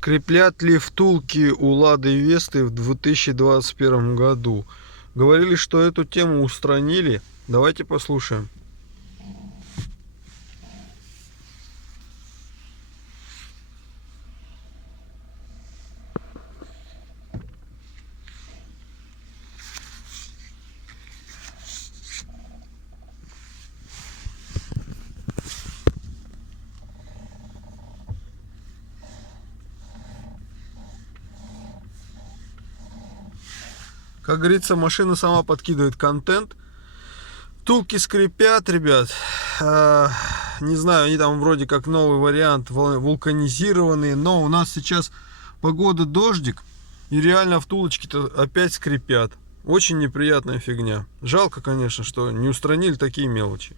Скреплят ли втулки у Лады Весты в 2021 году? Говорили, что эту тему устранили. Давайте послушаем. Как говорится, машина сама подкидывает контент. Втулки скрипят, ребят. Не знаю, они там вроде как новый вариант, вулканизированные. Но у нас сейчас погода дождик. И реально втулочки-то опять скрипят. Очень неприятная фигня. Жалко, конечно, что не устранили такие мелочи.